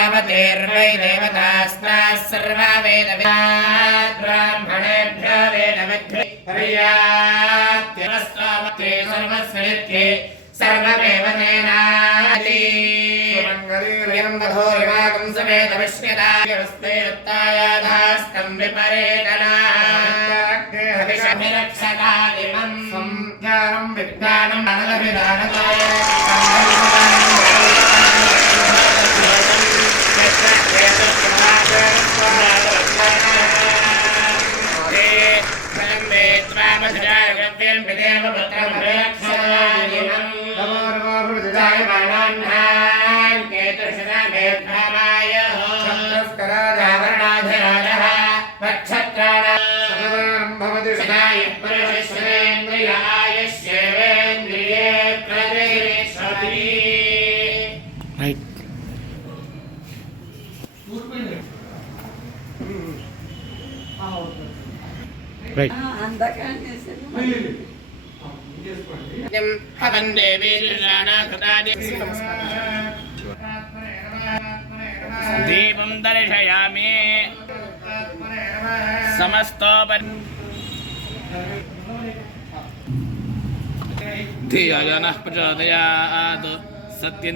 ब्राह्मवतेर्वै देवतास्ताः सर्वा वेदविदात् ब्राह्मणेभ्यो वेदविद्यै पर्याप्त्यमस्तावत्रे सर्वस्य नित्ये सर्वमेव तेनाति सुमङ्गलीर्यं वधूरिवागं समेत विश्यतायस्ते उत्तायाधास्तं विपरेतना हविषभिरक्षकादिमं संज्ञानं विज्ञानं मनलभिधानताय దీపం దర్శయామి. సమస్తోపరి నః ప్రచోదయాత్. సత్యం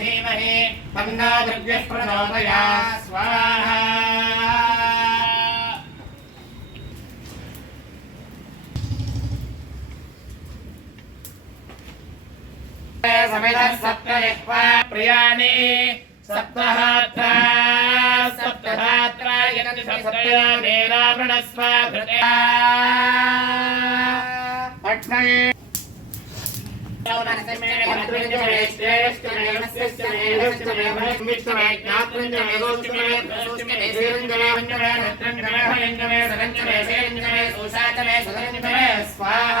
धीमहि तन्ना दुर्गः प्रचोदया स्वाहा समेतः सप्तयः प्रियाणि सप्तहात्रा सप्तधात्रा यदि सप्तया मेरावृणस्व भृत्या पठ्नये హర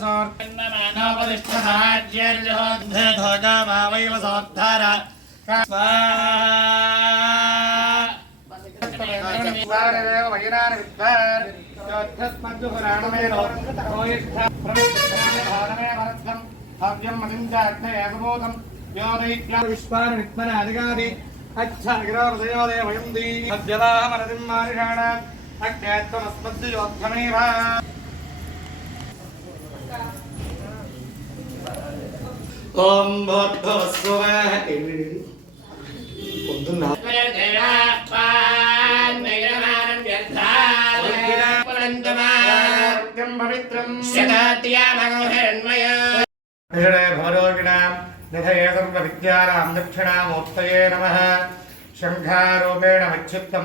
సోర్పన్నమానోపదిష్టసహాజ్యోద్ధార వైనాన విద్వాన్ భవ్యం మదించాగ్నేయసమోదం యోదైత్యావిష్పాన విద్మన అధికారి అచ్చగ్రహృదయోదయ వయం దీ అజ్జలాహమరదిం మారిషాణ అజ్ఞాత్వమస్మద్యోద్ధమైవ ఓం భూర్భువస్సువః పొద్దున్న षडे भवरोगिणां निधये सर्वविद्यानां दक्षिणामूर्तये नमः शङ्खारूपेण मच्छित्तं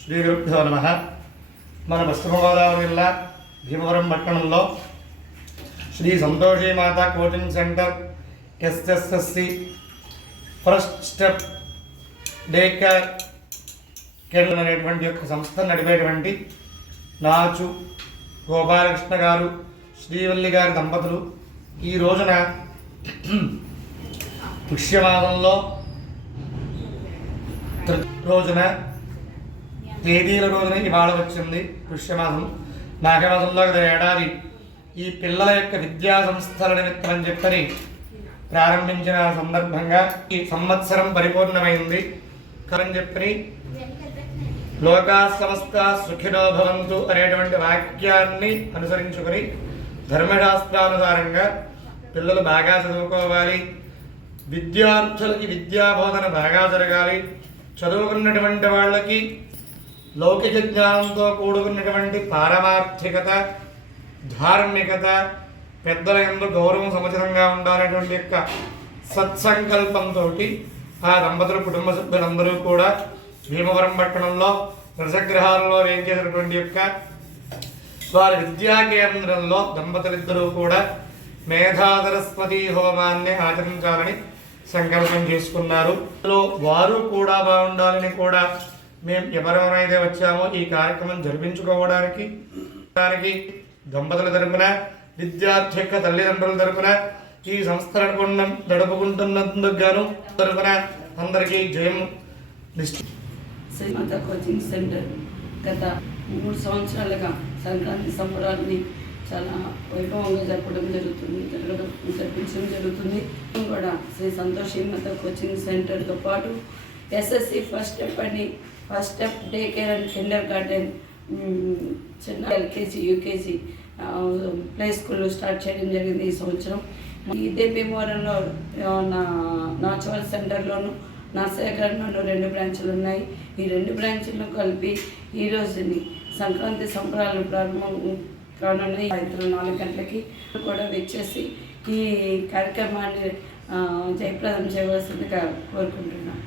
శ్రీగురుభ్యో నమ. శ్రీ మన పశ్చిమ గోదావరి జిల్లా భీమవరం పట్టణంలో Shri Santoshi Mata coaching centre SSSC first step day care Kerala అనేటువంటి యొక్క సంస్థ నడిపేటువంటి నాచు గోపాలకృష్ణ గారు శ్రీవల్లి గారి దంపతులు ఈ రోజున పుష్యమాదంలో రోజున తేదీల రోజున ఇవాళ వచ్చింది పుష్యమాసం. నాగమాసంలో గత ఏడాది ఈ పిల్లల యొక్క విద్యా సంస్థల నిమిత్తం అని చెప్పని ప్రారంభించిన సందర్భంగా ఈ సంవత్సరం పరిపూర్ణమైంది. అని చెప్పని లోకా సమస్త సుఖినో భవంతు అనేటువంటి వాక్యాన్ని అనుసరించుకొని ధర్మశాస్త్రానుసారంగా పిల్లలు బాగా చదువుకోవాలి. విద్యార్థులకి విద్యాబోధన బాగా జరగాలి. చదువుకున్నటువంటి వాళ్ళకి లౌకిక జ్ఞానంతో కూడుకున్నటువంటి పారమార్థికత ధార్మికత పెద్దల ఎందు గౌరవం సముచితంగా ఉండాలనేటువంటి యొక్క సత్సంకల్పంతో ఆ దంపతుల కుటుంబ సభ్యులందరూ కూడా భీమవరం పట్టణంలో రసగ్రహాలలో వేయించేటటువంటి యొక్క వారి విద్యా కేంద్రంలో దంపతులిద్దరూ కూడా మేధా సరస్వతి హోమాన్ని ఆచరించాలని సంకల్పం చేసుకున్నారు. అందులో వారు కూడా బాగుండాలని కూడా మేము ఎవరెవరైతే వచ్చామో ఈ కార్యక్రమం జరిపించుకోవడానికి దానికి దంపతుల తరపున విద్యార్థి యొక్క తల్లిదండ్రుల తరపున ఈ సంస్థ నడుపుకున్న నడుపుకుంటున్నందుకు గాను తరపున అందరికీ జయం నిశ్చ కోచింగ్ సెంటర్ గత మూడు సంవత్సరాలుగా సంక్రాంతి సంబరాన్ని చాలా వైభవంగా జరపడం జరుగుతుంది. జరగడం జరిపించడం జరుగుతుంది. కూడా శ్రీ సంతోష్ శ్రీమంత కోచింగ్ సెంటర్తో పాటు ఎస్ఎస్సి ఫస్ట్ స్టెప్ అని first step day care and kindergarten చిన్న LKG UKG play school start చేయడం జరిగింది ఈ సంవత్సరం. ఇదే భీమవరంలో నా నాచువల్ సెంటర్లోను నర్సరీలో రెండు బ్రాంచులు ఉన్నాయి. ఈ రెండు బ్రాంచులను కలిపి ఈ రోజుని సంక్రాంతి సంబరాలు ప్రారంభం కానున్నాయి సాయంత్రం నాలుగు గంటలకి కూడా తెచ్చేసి ఈ కార్యక్రమాన్ని జయప్రదం చేయవలసిందిగా కోరుకుంటున్నాను.